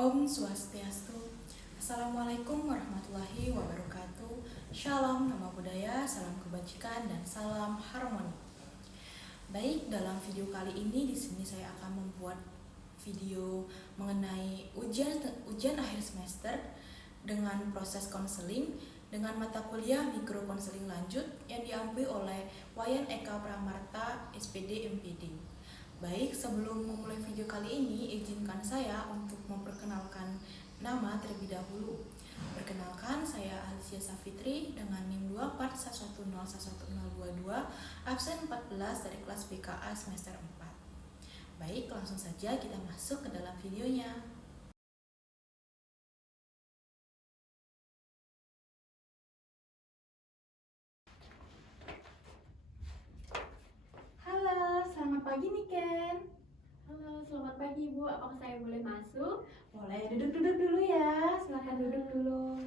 Om Swastiastu. Assalamualaikum warahmatullahi wabarakatuh. Shalom, nama budaya, salam kebajikan, dan salam harmoni. Baik, dalam video kali ini di sini saya akan membuat video mengenai ujian akhir semester dengan proses konseling dengan mata kuliah mikro konseling lanjut yang diambil oleh Wayan Eka Pramarta SPD MPD. Baik, sebelum memulai video kali ini, izinkan saya untuk memperkenalkan nama terlebih dahulu. Perkenalkan, saya Alicia Safitri dengan NIM 241011022, absen 14 dari kelas BKA semester 4. Baik, langsung saja kita masuk ke dalam videonya. Halo, selamat pagi Niken. Halo, selamat pagi Bu. Apakah saya boleh masuk? Boleh duduk-duduk dulu ya, silahkan duduk dulu.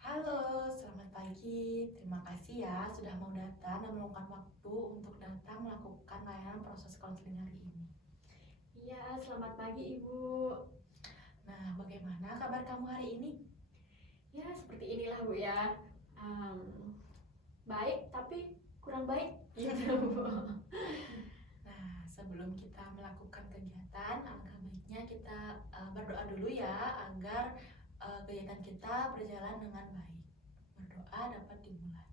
Halo, selamat pagi. Terima kasih ya sudah mau datang dan meluangkan waktu untuk datang melakukan layanan proses konseling hari ini. Iya, selamat pagi Ibu. Nah, bagaimana kabar kamu hari ini? Ya, seperti inilah Bu ya. Baik, tapi kurang baik gitu Bu. Nah, sebelum kita melakukan kegiatan, alangkah baiknya kita berdoa dulu ya agar kegiatan kita berjalan dengan baik. Berdoa dapat dimulai.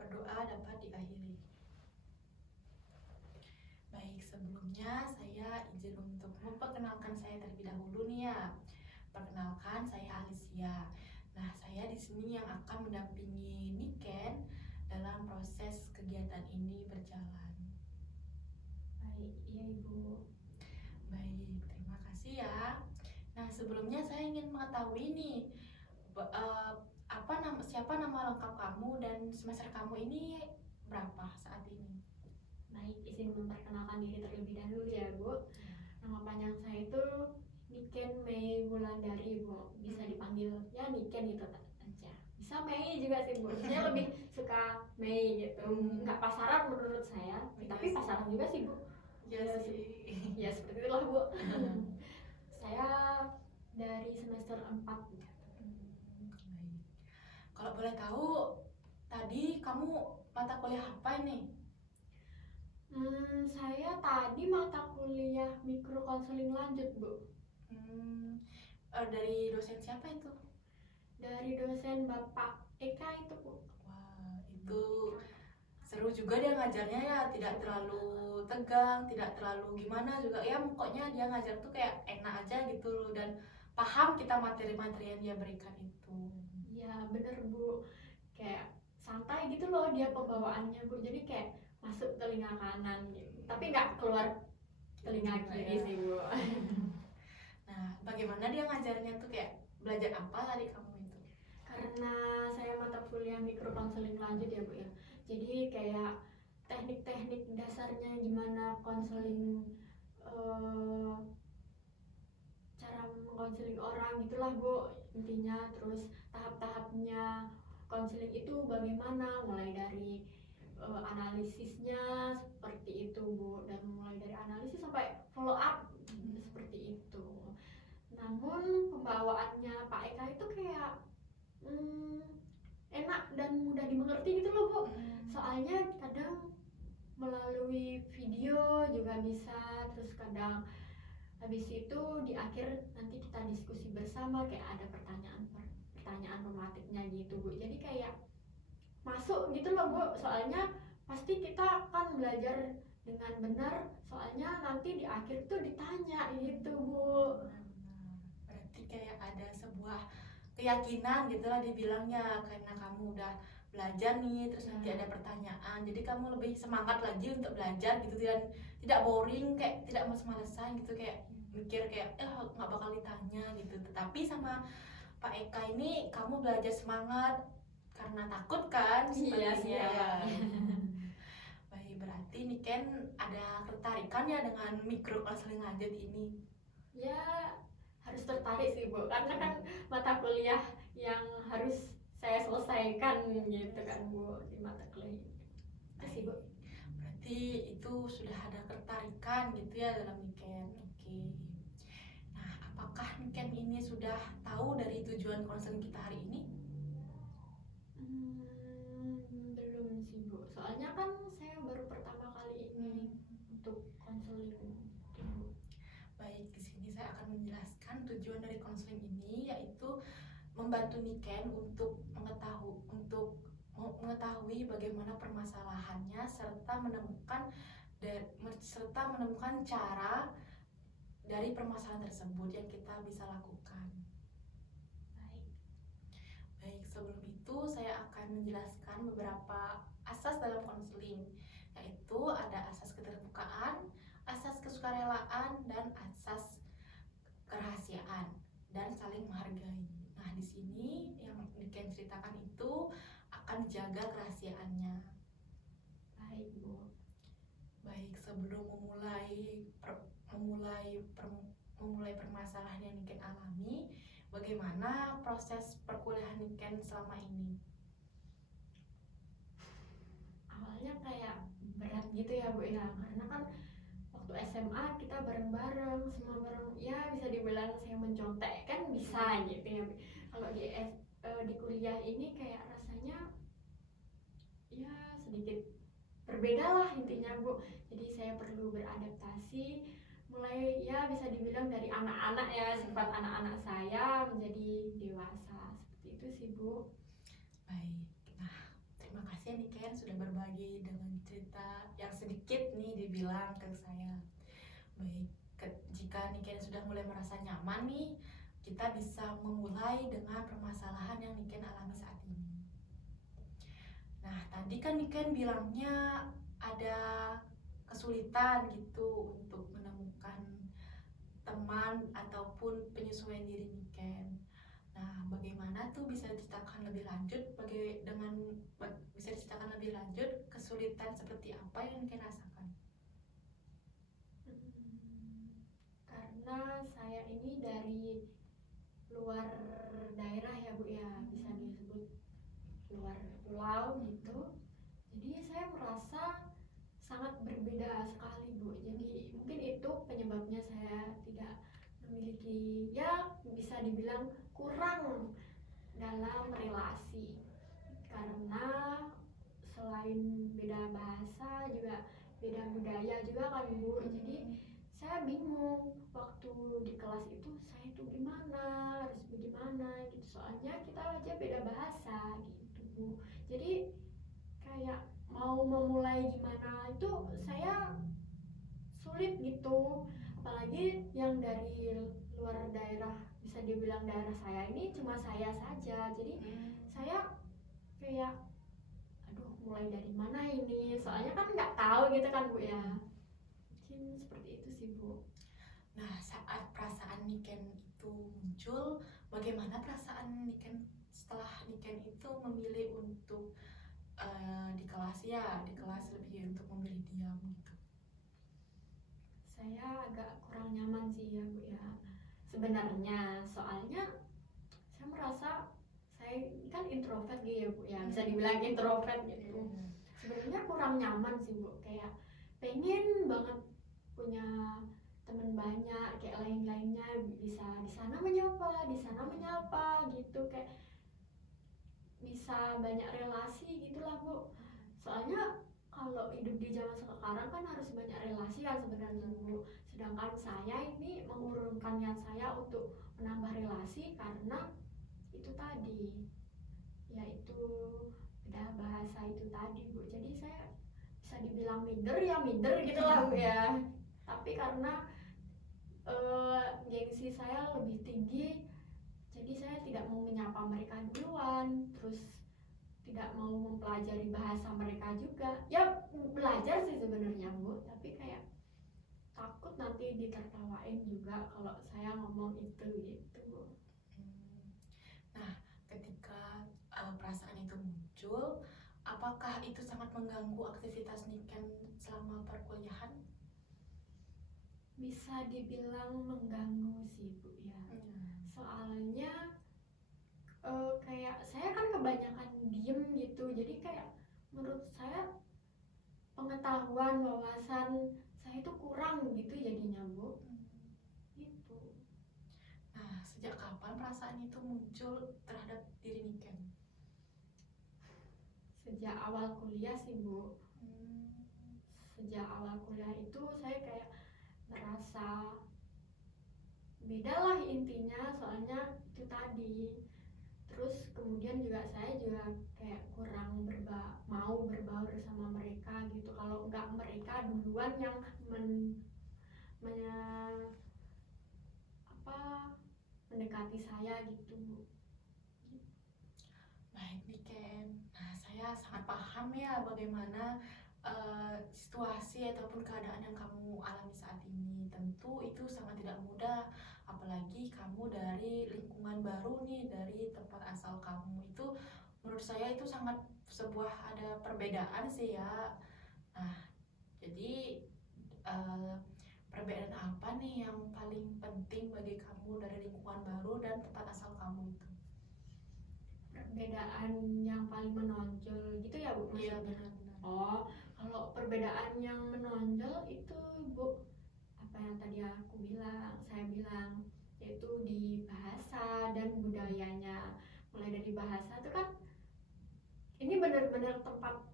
Berdoa dapat diakhiri. Baik, sebelumnya saya izin untuk memperkenalkan saya terlebih dahulu nih ya. Perkenalkan, saya Alicia. Nah, saya di sini yang akan mendampingi Niken dalam proses kegiatan ini berjalan. Baik, iya Ibu. Baik, terima kasih ya. Nah, sebelumnya saya ingin mengetahui nih, siapa nama lengkap kamu dan semester kamu ini berapa saat ini? Baik, izin memperkenalkan diri terlebih dahulu ya Bu. Nama panjang saya itu Niken Mei Wulandari Bu. Bisa dipanggil ya Niken gitu aja. Bisa Mei juga sih Bu. Saya lebih suka Mei gitu. Nggak pasaran menurut saya, tapi pasaran juga sih Bu. Ya sih. Ya seperti itulah Bu. Saya dari semester 4. Baik. Kalau boleh tahu, tadi kamu mata kuliah apa ini? Saya tadi mata kuliah mikro konseling lanjut Bu. Dari dosen siapa itu? Dari dosen Bapak Eka itu Bu. Wah, itu seru juga dia ngajarnya ya, tidak terlalu tegang, tidak terlalu gimana juga ya, pokoknya dia ngajar tuh kayak enak aja gitu loh, dan paham kita materi-materi yang dia berikan itu. Ya bener Bu, kayak santai gitu loh dia pembawaannya Bu, jadi kayak masuk telinga kanan gitu, tapi nggak keluar telinga kiri sih Bu. Nah, bagaimana dia ngajarnya tuh, kayak belajar apa tadi kamu itu? Karena saya mata kuliah mikro konseling lanjut ya Bu ya, jadi kayak teknik-teknik dasarnya gimana konseling, cara mengkonseling orang gitulah Bu intinya. Terus tahap-tahapnya konseling itu bagaimana, mulai dari analisisnya seperti itu Bu, dan mulai dari analisis sampai follow up seperti itu. Namun pembawaannya Pak Eka itu kayak enak dan mudah dimengerti gitu loh Bu. Soalnya kadang melalui video juga bisa, terus kadang habis itu di akhir nanti kita diskusi bersama, kayak ada pertanyaan pematiknya gitu Bu. Jadi kayak masuk gitu loh Bu, soalnya pasti kita kan belajar dengan benar, soalnya nanti di akhir tuh ditanya gitu Bu. Berarti kayak ada sebuah keyakinan gitulah dibilangnya, karena kamu udah belajar nih, terus nanti ada pertanyaan, jadi kamu lebih semangat lagi untuk belajar gitu, dan tidak boring, kayak tidak males-malesan gitu, kayak mikir kayak nggak bakal ditanya gitu. Tetapi sama Pak Eka ini kamu belajar semangat karena takut kan sepertinya. Baik, berarti Niken ada ketertarikan ya dengan mikro konseling lanjut ini? Ya harus tertarik sih Bu, karena kan mata kuliah yang harus saya selesaikan gitu kan Bu di mata kuliah ini. Itu sih Bu. Berarti itu sudah ada ketertarikan gitu ya dalam Niken. Oke. Nah, apakah Niken ini sudah tahu dari tujuan konseling kita hari ini? Belum sih Bu. Soalnya kan saya baru pertama kali ini untuk konseling itu Bu. Baik, di sini saya akan menjelaskan tujuan dari konseling ini, yaitu membantu Niken untuk mengetahui bagaimana permasalahannya serta menemukan cara dari permasalahan tersebut yang kita bisa lakukan. Baik, sebelum itu saya akan menjelaskan beberapa asas dalam konseling, yaitu ada asas keterbukaan, asas kesukarelaan, dan asas kerahasiaan dan saling menghargai. Nah, di sini yang Niken ceritakan itu akan dijaga kerahasiaannya. Baik Bu. Baik, sebelum memulai permasalahan yang Niken alami, bagaimana proses perkuliahan Niken selama ini? Awalnya kayak berat gitu ya Bu ya, karena kan waktu SMA kita bareng-bareng, semua bareng, ya bisa dibilang saya mencontek kan bisa gitu ya. Kalau di kuliah ini kayak rasanya ya sedikit berbeda lah intinya Bu. Jadi saya perlu beradaptasi, mulai ya bisa dibilang dari anak-anak ya, sifat anak-anak saya menjadi dewasa, seperti itu sih Bu. Baik, nah terima kasih ya Niken sudah berbagi dengan cerita yang sedikit nih dibilang ke saya. Baik, jika Niken sudah mulai merasa nyaman nih, kita bisa memulai dengan permasalahan yang Niken alami saat ini. Nah, tadi kan Niken bilangnya ada kesulitan gitu untuk menemukan teman ataupun penyesuaian diri Niken. Nah, bagaimana tuh bisa diceritakan lebih lanjut kesulitan seperti apa yang Niken rasakan? Karena saya ini dari luar daerah ya Bu ya, bisa disebut luar pulau gitu. Jadi saya merasa sangat berbeda sekali Bu. Jadi mungkin itu penyebabnya saya tidak memiliki, ya bisa dibilang kurang dalam relasi, karena selain beda bahasa juga beda budaya juga kan Bu. Jadi saya bingung waktu di kelas itu saya tuh gimana, harus bagaimana gitu, soalnya kita aja beda bahasa gitu Bu. Jadi kayak mau memulai gimana itu saya sulit gitu, apalagi yang dari luar daerah, bisa dibilang daerah saya ini cuma saya saja. Jadi saya kayak aduh mulai dari mana ini, soalnya kan nggak tahu gitu kan Bu ya. Mungkin seperti itu sih Bu. Nah, saat perasaan Niken itu muncul, bagaimana perasaan Niken setelah Niken itu memilih untuk di kelas lebih untuk memilih diam gitu? Saya agak kurang nyaman sih ya Bu ya sebenarnya, soalnya saya merasa saya kan introvert gitu ya Bu ya, bisa dibilang introvert gitu. Sebenarnya kurang nyaman sih Bu, kayak pengen banget punya teman banyak kayak lain-lainnya, bisa di sana menyapa gitu, kayak bisa banyak relasi gitulah Bu. Soalnya kalau hidup di zaman sekarang kan harus banyak relasi kan sebenarnya Bu. Sedangkan saya ini mengurungkan niat saya untuk menambah relasi karena itu tadi, yaitu beda bahasa itu tadi Bu. Jadi saya bisa dibilang minder gitu lah Bu ya. Tapi karena gengsi saya lebih tinggi, jadi saya tidak mau menyapa mereka duluan, terus tidak mau mempelajari bahasa mereka juga. Ya belajar sih sebenarnya Bu, tapi kayak takut nanti ditertawain juga kalau saya ngomong itu gitu. Nah, ketika perasaan itu muncul, apakah itu sangat mengganggu aktivitas Niken selama perkuliahan? Bisa dibilang mengganggu sih Bu ya. Soalnya kayak saya kan kebanyakan diem gitu, jadi kayak menurut saya pengetahuan wawasan saya itu kurang gitu jadinya Bu. Gitu. Nah, sejak kapan perasaan itu muncul terhadap diri Niken? Sejak awal kuliah sih Bu. Sejak awal kuliah itu saya kayak merasa beda lah intinya, soalnya itu tadi. Terus kemudian juga saya juga kayak kurang mau berbaur sama mereka gitu, kalau enggak mereka duluan yang mendekati saya gitu Bu. Baik Niken, nah saya sangat paham ya bagaimana situasi ataupun keadaan yang kamu alami saat ini. Tentu itu sangat tidak mudah, apalagi kamu dari lingkungan baru nih, dari tempat asal kamu itu. Menurut saya itu sangat sebuah ada perbedaan sih ya. Nah, jadi perbedaan apa nih yang paling penting bagi kamu dari lingkungan baru dan tempat asal kamu itu? Perbedaan yang paling menonjol gitu ya Bu Iya, maksudnya? benar-benar. Oh, kalau perbedaan yang menonjol itu Bu, apa yang tadi saya bilang, yaitu di bahasa dan budayanya. Mulai dari bahasa itu kan, ini benar-benar tempat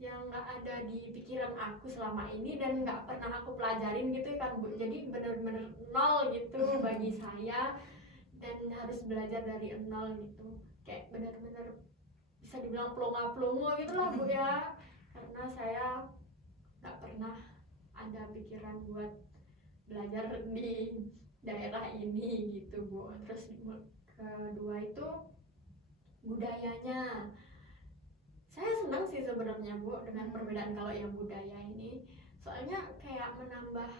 yang nggak ada di pikiran aku selama ini dan nggak pernah aku pelajarin gitu kan Bu. Jadi benar-benar nol gitu bagi saya, dan harus belajar dari nol gitu. Kayak benar-benar bisa dibilang plonga-plongo gitu lah Bu ya. Karena saya nggak pernah ada pikiran buat belajar di daerah ini gitu Bu. Terus kedua itu budayanya. Saya senang sih sebenarnya Bu dengan perbedaan kalau yang budaya ini, soalnya kayak menambah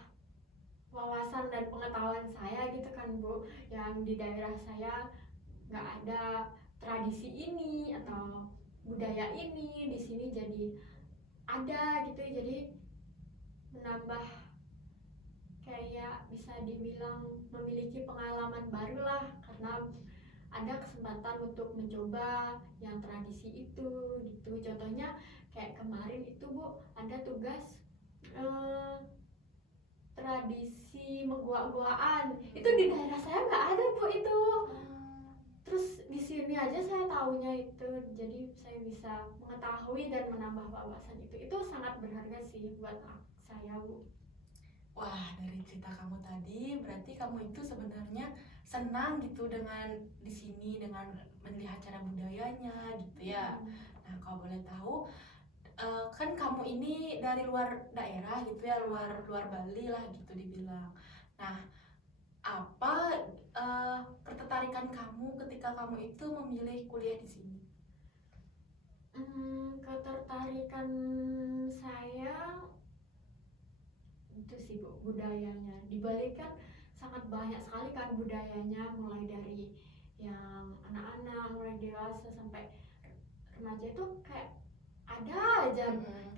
wawasan dan pengetahuan saya gitu kan Bu. Yang di daerah saya nggak ada tradisi ini atau budaya ini, di sini jadi ada gitu. Jadi menambah, kayak bisa dibilang memiliki pengalaman baru lah, karena ada kesempatan untuk mencoba yang tradisi itu gitu. Contohnya kayak kemarin itu Bu, ada tugas tradisi menggua-guaan. Itu di daerah saya nggak ada Bu itu. Terus di sini aja saya tahunya itu, jadi saya bisa mengetahui dan menambah wawasan itu. Itu sangat berharga sih buat saya Bu. Wah, dari cerita kamu tadi, berarti kamu itu sebenarnya senang gitu dengan di sini, dengan melihat cara budayanya gitu ya. Nah, kalau boleh tahu, kan kamu ini dari luar daerah gitu ya, luar Bali lah gitu dibilang. Nah, apa ketertarikan kamu ketika kamu itu memilih kuliah di sini? Ketertarikan saya itu sih Bu, budayanya. Di Bali kan sangat banyak sekali kan budayanya, mulai dari yang anak-anak, mulai dewasa sampai remaja itu kayak ada aja,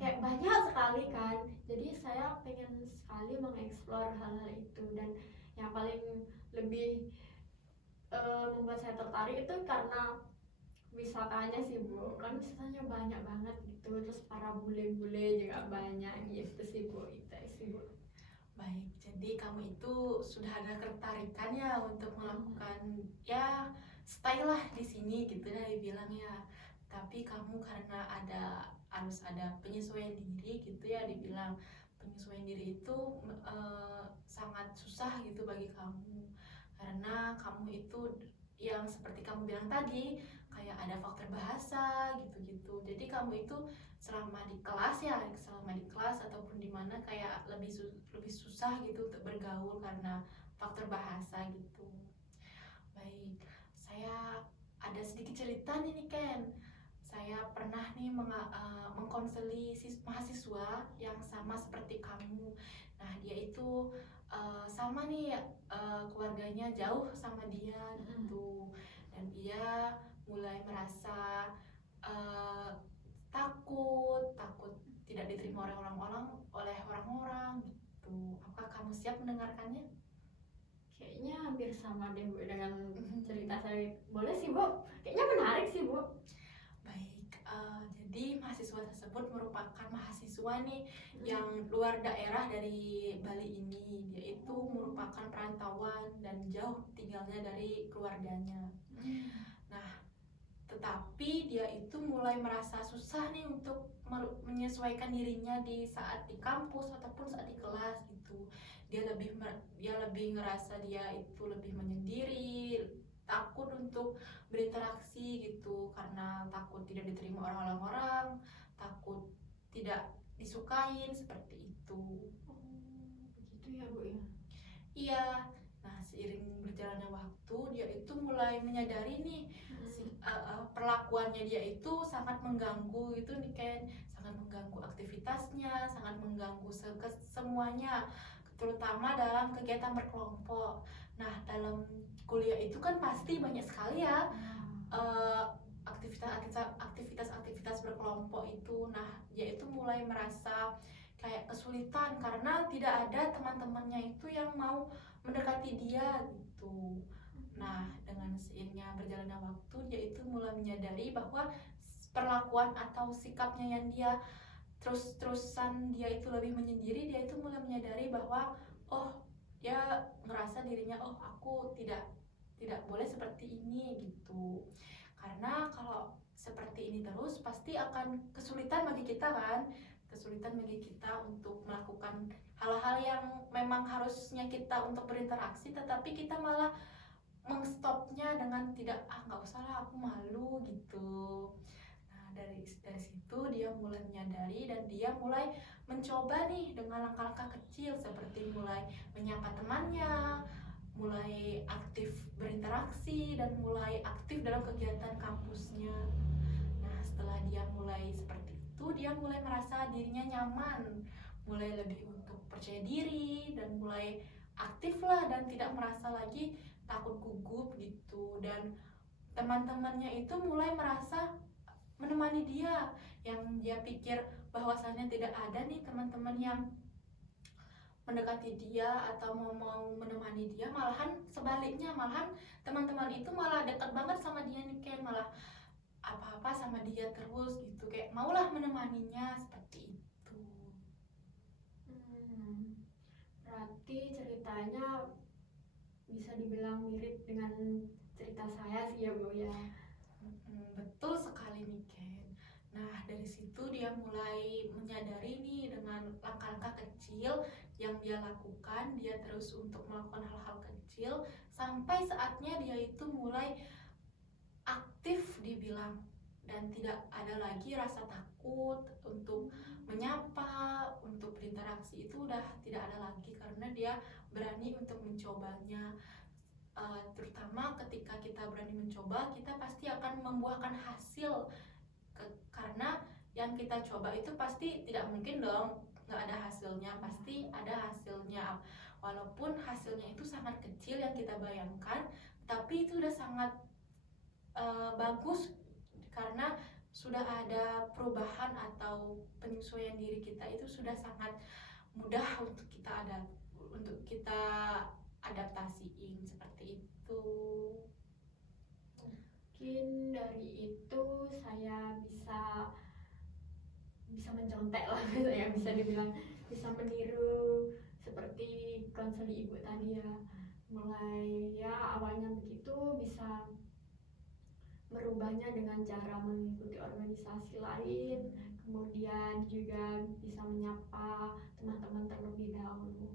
kayak banyak sekali kan. Jadi saya pengen sekali mengeksplor hal-hal itu, dan yang paling lebih membuat saya tertarik itu karena wisatanya sih Bu. Kan wisatanya banyak banget gitu, terus para bule-bule juga banyak gitu sih Bu. Itu sih Bu. Baik, jadi kamu itu sudah ada ketertarikan ya untuk melakukan ya style lah di sini gitu ya dibilang ya. Tapi kamu karena harus ada penyesuaian diri gitu ya dibilang, penyesuaian diri itu sangat susah gitu bagi kamu, karena kamu itu yang seperti kamu bilang tadi kayak ada faktor bahasa gitu-gitu. Jadi kamu itu selama di kelas ataupun di mana kayak lebih susah gitu untuk bergaul karena faktor bahasa gitu. Baik, saya ada sedikit cerita nih Ken. Saya pernah nih mengkonseli mahasiswa yang sama seperti kamu. Nah, dia itu sama nih keluarganya jauh sama dia gitu. Dan dia mulai merasa takut tidak diterima oleh orang-orang gitu. Apakah kamu siap mendengarkannya? Kayaknya hampir sama deh Bu dengan cerita saya. Boleh sih Bu, kayaknya menarik sih Bu. Baik, jadi mahasiswa tersebut merupakan mahasiswa nih yang luar daerah dari Bali ini. Dia itu merupakan perantauan dan jauh tinggalnya dari keluarganya. Nah, tetapi dia itu mulai merasa susah nih untuk menyesuaikan dirinya di saat di kampus ataupun saat di kelas gitu. Dia lebih ngerasa dia itu lebih menyendiri, takut untuk berinteraksi gitu karena takut tidak diterima orang-orang, takut tidak disukain seperti itu. Begitu ya Bu ya. Iya. Nah, seiring berjalannya waktu, dia itu mulai menyadari nih perlakuannya dia itu sangat mengganggu itu nih Ken, sangat mengganggu aktivitasnya, sangat mengganggu semuanya, terutama dalam kegiatan berkelompok. Nah, dalam kuliah itu kan pasti banyak sekali ya aktivitas berkelompok itu. Nah, dia itu mulai merasa kayak kesulitan karena tidak ada teman-temannya itu yang mau mendekati dia gitu. Nah, dengan seiringnya berjalannya waktu, dia itu mulai menyadari bahwa perlakuan atau sikapnya yang dia terus-terusan dia itu lebih menyendiri, dia itu mulai menyadari bahwa oh, dia ngerasa dirinya oh, aku tidak boleh seperti ini gitu. Karena kalau seperti ini terus pasti akan kesulitan bagi kita kan, kesulitan bagi kita untuk melakukan hal-hal yang memang harusnya kita untuk berinteraksi, tetapi kita malah mengstopnya dengan tidak nggak usah lah aku malu gitu. Nah, dari situ dia mulai menyadari dan dia mulai mencoba nih dengan langkah-langkah kecil seperti mulai menyapa temannya, mulai aktif berinteraksi dan mulai aktif dalam kegiatan kampusnya. Nah, setelah dia mulai seperti itu, dia mulai merasa dirinya nyaman, mulai lebih untuk percaya diri dan mulai aktif lah dan tidak merasa lagi takut gugup gitu. Dan teman-temannya itu mulai merasa menemani dia, yang dia pikir bahwasannya tidak ada nih teman-teman yang mendekati dia atau mau menemani dia, malahan sebaliknya, malahan teman-teman itu malah dekat banget sama dia nih, kayak malah apa-apa sama dia terus gitu, kayak maulah menemaninya seperti itu. Berarti ceritanya bisa dibilang mirip dengan cerita saya sih ya Bu ya. Betul sekali nih Ken. Nah, dari situ dia mulai menyadari nih dengan langkah-langkah kecil yang dia lakukan, dia terus untuk melakukan hal-hal kecil sampai saatnya dia itu mulai aktif dibilang, dan tidak ada lagi rasa takut untuk menyapa, untuk berinteraksi, itu udah tidak ada lagi karena dia berani untuk mencobanya. Terutama ketika kita berani mencoba, kita pasti akan membuahkan hasil karena yang kita coba itu pasti tidak mungkin dong nggak ada hasilnya, pasti ada hasilnya. Walaupun hasilnya itu sangat kecil yang kita bayangkan, tapi itu udah sangat bagus karena sudah ada perubahan atau penyesuaian diri kita, itu sudah sangat mudah untuk kita adaptasiin seperti itu. Mungkin dari itu saya bisa mencontek lah saya bisa dibilang, bisa meniru seperti konseli Ibu tadi ya. Mulai ya awalnya begitu, bisa merubahnya dengan cara mengikuti organisasi lain, kemudian juga bisa menyapa teman-teman terlebih dahulu.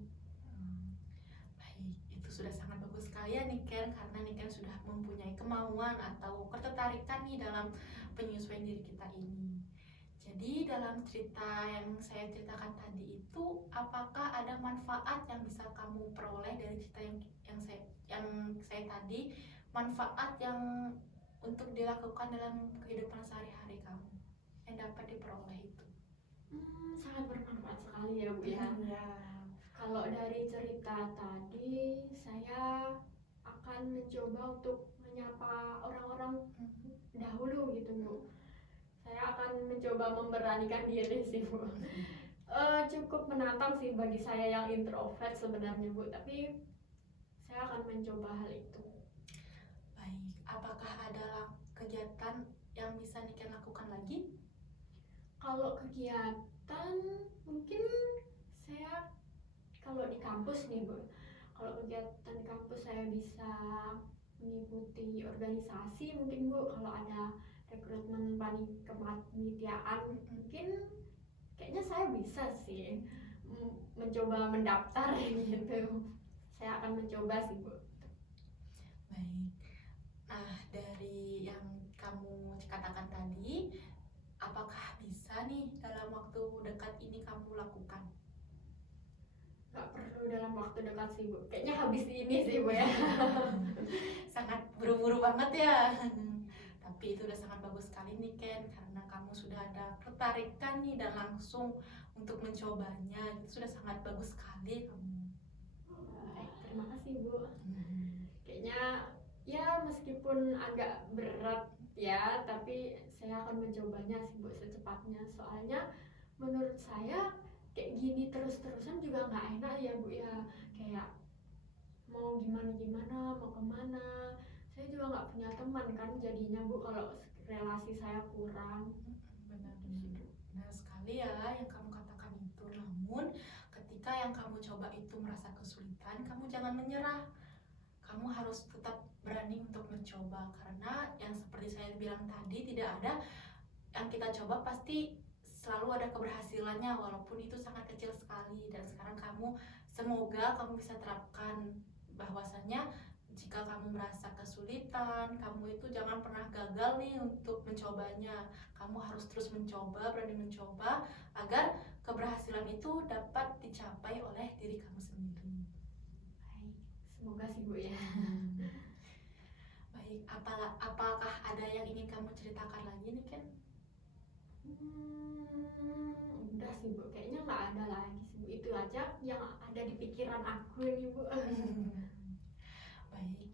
Baik, itu sudah sangat bagus sekali ya Niken, karena Niken sudah mempunyai kemauan atau ketertarikan nih dalam penyesuaian diri kita ini. Jadi dalam cerita yang saya ceritakan tadi itu, apakah ada manfaat yang bisa kamu peroleh dari cerita yang saya tadi, manfaat yang untuk dilakukan dalam kehidupan sehari-hari kamu yang dapat diperoleh itu? Sangat bermanfaat sekali ya Bu ya. Kalau dari cerita tadi, saya akan mencoba untuk menyapa orang-orang dahulu gitu Bu. Saya akan mencoba memberanikan diri sih Bu. Cukup menantang sih bagi saya yang introvert sebenarnya Bu, tapi saya saya akan mencoba hal itu. Baik, apakah ada kegiatan yang bisa Niken lakukan lagi? Kalau kegiatan mungkin saya kalau di kampus nih Bu, kalau kegiatan di kampus saya bisa mengikuti organisasi mungkin Bu, kalau ada rekrutmen kepanitiaan mungkin kayaknya saya bisa sih mencoba mendaftar gitu. Saya akan mencoba sih Bu. Baik. Nah, dari yang kamu katakan tadi, apakah bisa nih dalam waktu dekat ini kamu lakukan? Gak perlu dalam waktu dekat sih Bu, kayaknya habis ini sih Bu ya. Sangat buru-buru banget ya. Tapi itu udah sangat bagus sekali nih Ken, karena kamu sudah ada ketertarikan nih dan langsung untuk mencobanya. Itu sudah sangat bagus sekali kamu. Baik, terima kasih Bu. Kayaknya ya meskipun agak berat ya, tapi saya akan mencobanya sih Bu secepatnya. Soalnya menurut saya kayak gini terus-terusan juga nggak enak ya Bu ya. Kayak mau gimana-gimana, mau kemana. Saya juga nggak punya teman kan jadinya Bu kalau relasi saya kurang. Benar sekali ya yang kamu katakan itu. Namun ketika yang kamu coba itu merasa kesulitan, kamu jangan menyerah. Kamu harus tetap berani untuk mencoba, karena yang seperti saya bilang tadi, tidak ada yang kita coba pasti selalu ada keberhasilannya, walaupun itu sangat kecil sekali. Dan sekarang semoga kamu bisa terapkan bahwasannya jika kamu merasa kesulitan, kamu itu jangan pernah gagal nih untuk mencobanya. Kamu harus terus mencoba, berani mencoba, agar keberhasilan itu dapat dicapai oleh diri kamu sendiri. Baik, semoga sih Bu ya. Baik, apakah ada yang ingin kamu ceritakan lagi nih Ken? Udah sih Bu, kayaknya nggak ada lagi sih Bu, itu aja yang ada di pikiran aku nih Bu. Baik,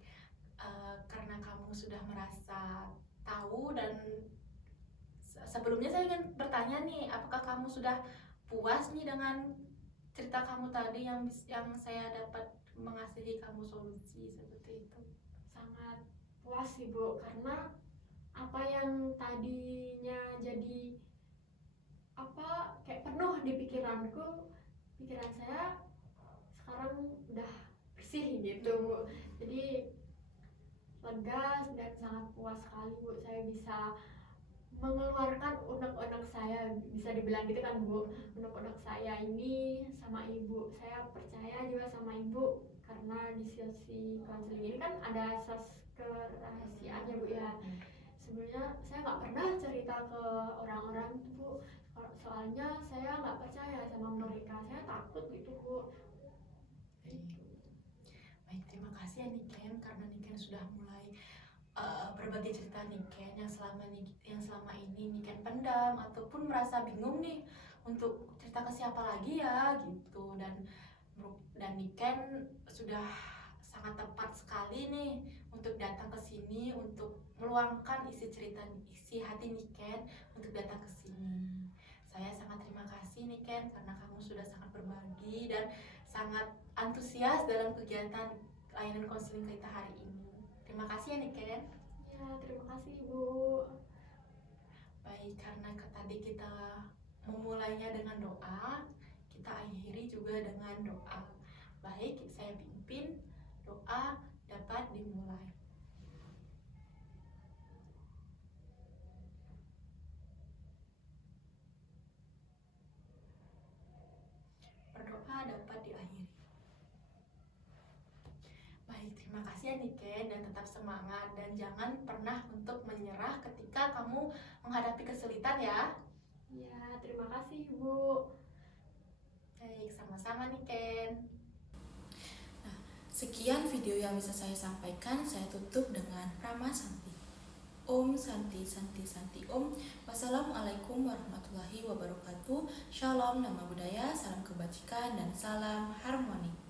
karena kamu sudah merasa tahu, dan sebelumnya saya ingin bertanya nih, apakah kamu sudah puas nih dengan cerita kamu tadi yang saya dapat mengasihi kamu solusi seperti itu? Sangat puas sih Bu, karena apa yang tadinya jadi kayak penuh di pikiran saya sekarang udah bersih gitu Bu. Jadi lega dan sangat puas sekali Bu, saya bisa mengeluarkan unek-unek saya, bisa dibilang gitu kan Bu, unek-unek saya ini sama Ibu. Saya percaya juga sama Ibu, karena di sesi konseling ini kan ada asas kerahasiaan ya Bu ya. Sebenarnya saya nggak pernah cerita ke orang-orang itu Bu, soalnya saya nggak percaya sama mereka, saya takut gitu Bu. Baik, terima kasih ya Niken, karena Niken sudah mulai berbagi cerita Niken yang selama ini Niken pendam ataupun merasa bingung nih untuk cerita ke siapa lagi ya gitu. Dan Niken sudah sangat tepat sekali nih untuk datang ke sini, untuk meluangkan isi hati Niken untuk datang ke sini. Saya sangat terima kasih Niken, karena kamu sudah sangat berbagi dan sangat antusias dalam kegiatan layanan konseling kita hari ini. Terima kasih ya Niken. Ya, terima kasih Bu. Baik, karena tadi kita memulainya dengan doa, kita akhiri juga dengan doa. Baik, saya pimpin doa dapat dimulai. Berdoa dapat diakhiri. Baik, terima kasih ya Niken, dan tetap semangat dan jangan pernah untuk menyerah ketika kamu menghadapi kesulitan ya. Ya, terima kasih Bu. Baik, sama-sama Niken. Nah, sekian video yang bisa saya sampaikan. Saya tutup dengan Prama Santi. Om Santi Santi Santi Om. Wassalamualaikum warahmatullahi wabarakatuh. Shalom, nama budaya, salam kebajikan, dan salam harmoni.